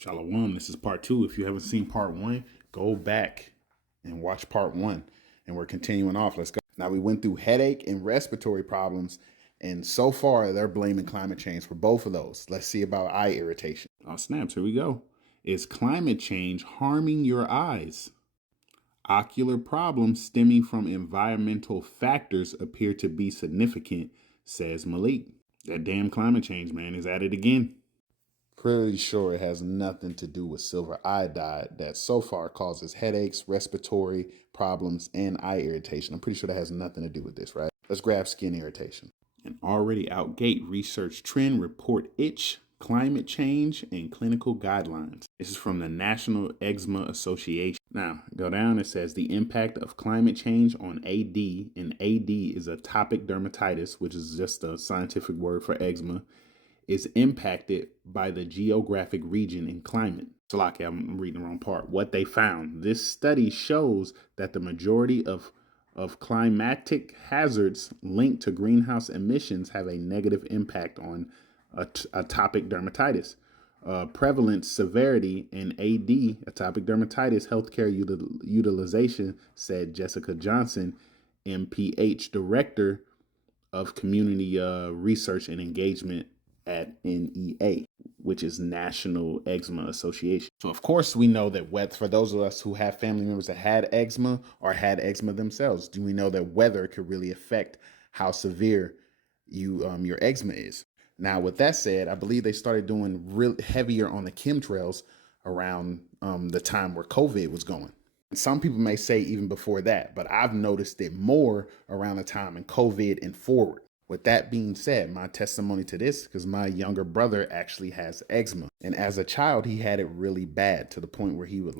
Shalom, this is part two. If you haven't seen part one, go back and watch part one. And we're continuing off. Let's go. Now, we went through headache and respiratory problems, and so far they're blaming climate change for both of those. Let's see about eye irritation. Oh, snaps. Here we go. Is climate change harming your eyes? Ocular problems stemming from environmental factors appear to be significant, says Malik. That damn climate change, man, is at it again. Pretty sure it has nothing to do with silver iodide that so far causes headaches, respiratory problems, and eye irritation. I'm pretty sure that has nothing to do with this, right? Let's grab skin irritation. An already outgate research trend report itch, climate change, and clinical guidelines. This is from the National Eczema Association. Now, go down, it says the impact of climate change on AD, and AD is atopic dermatitis, which is just a scientific word for eczema, is impacted by the geographic region and climate. So, I'm reading the wrong part. What they found. This study shows that the majority of climatic hazards linked to greenhouse emissions have a negative impact on atopic dermatitis. Prevalence, severity, and AD, atopic dermatitis, healthcare utilization, said Jessica Johnson, MPH, Director of Community Research and Engagement at NEA, which is National Eczema Association. So, of course, we know that for those of us who have family members that had eczema or had eczema themselves, do we know that weather could really affect how severe your eczema is? Now, with that said, I believe they started doing real heavier on the chemtrails around the time where COVID was going. Some people may say even before that, but I've noticed it more around the time in COVID and forward. With that being said, my testimony to this, because my younger brother actually has eczema. And as a child, he had it really bad to the point where he would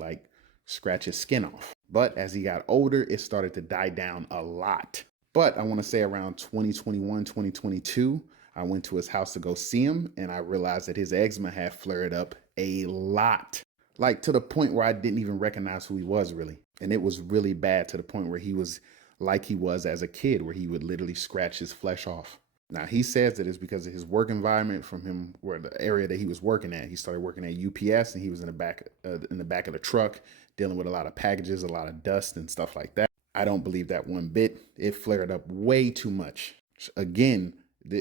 scratch his skin off. But as he got older, it started to die down a lot. But I want to say around 2021, 2022, I went to his house to go see him, and I realized that his eczema had flared up a lot. To the point where I didn't even recognize who he was really. And it was really bad to the point where he was like he was as a kid, where he would literally scratch his flesh off. Now, he says that it's because of his work environment from him, where the area that he was working at. He started working at UPS, and he was in the back of the truck, dealing with a lot of packages, a lot of dust and stuff like that. I don't believe that one bit. It flared up way too much. Again,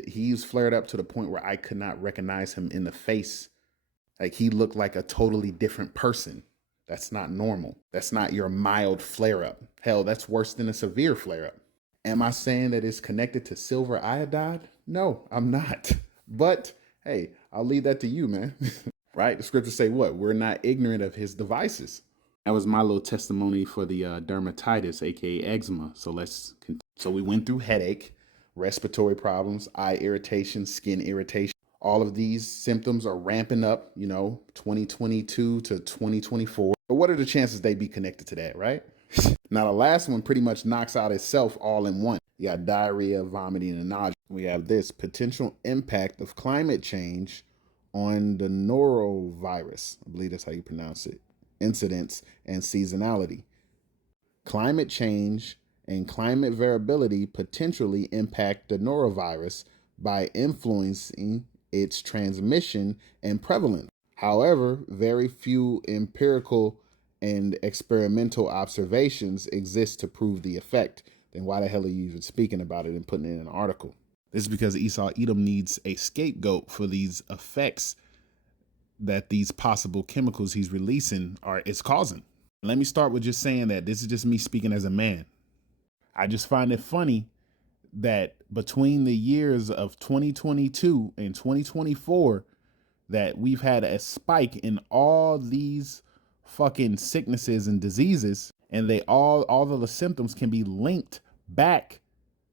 he's flared up to the point where I could not recognize him in the face. He looked like a totally different person. That's not normal. That's not your mild flare-up. Hell, that's worse than a severe flare-up. Am I saying that it's connected to silver iodide? No, I'm not. But, hey, I'll leave that to you, man. Right? The scriptures say what? We're not ignorant of his devices. That was my little testimony for the dermatitis, aka eczema. So let's continue. So we went through headache, respiratory problems, eye irritation, skin irritation. All of these symptoms are ramping up, 2022 to 2024. But what are the chances they be connected to that, right? Now, the last one pretty much knocks out itself all in one. You got diarrhea, vomiting, and nausea. We have this potential impact of climate change on the norovirus. I believe that's how you pronounce it. Incidence and seasonality. Climate change and climate variability potentially impact the norovirus by influencing its transmission and prevalence. However, very few empirical and experimental observations exist to prove the effect. Then why the hell are you even speaking about it and putting it in an article? This is because Esau Edom needs a scapegoat for these effects that these possible chemicals he's releasing is causing. Let me start with just saying that this is just me speaking as a man. I just find it funny that between the years of 2022 and 2024, that we've had a spike in all these fucking sicknesses and diseases, and all of the symptoms can be linked back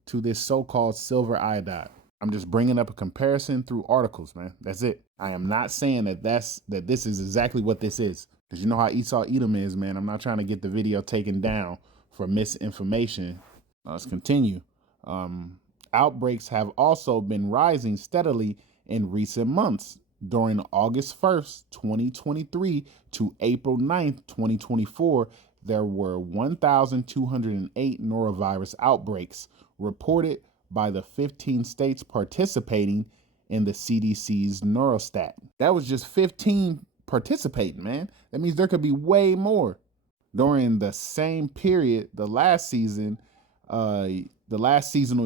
to this so-called silver iodide. I'm just bringing up a comparison through articles, man. That's it. I am not saying that this is exactly what this is, because you know how Esau Edom is, man. I'm not trying to get the video taken down for misinformation. Let's continue. Outbreaks have also been rising steadily in recent months. During August 1st, 2023 to April 9th, 2024, there were 1,208 norovirus outbreaks reported by the 15 states participating in the CDC's Neurostat. That was just 15 participating, man. That means there could be way more. During the same period, the last seasonal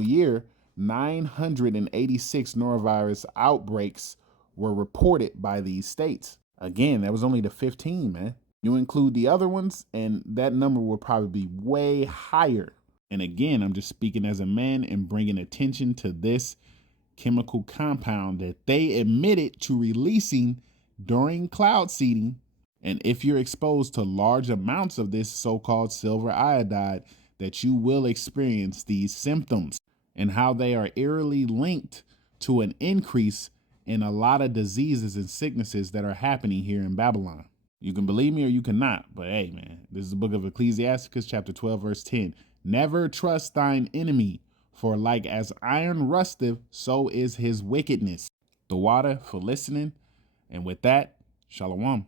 year, 986 norovirus outbreaks were reported by these states. Again, that was only the 15, man. You include the other ones, and that number will probably be way higher. And again, I'm just speaking as a man and bringing attention to this chemical compound that they admitted to releasing during cloud seeding. And if you're exposed to large amounts of this so-called silver iodide, that you will experience these symptoms, and how they are eerily linked to an increase in a lot of diseases and sicknesses that are happening here in Babylon. You can believe me or you cannot, but hey, man, this is the book of Ecclesiasticus, chapter 12, verse 10. Never trust thine enemy, for like as iron rusteth, so is his wickedness. The water for listening. And with that, shalom.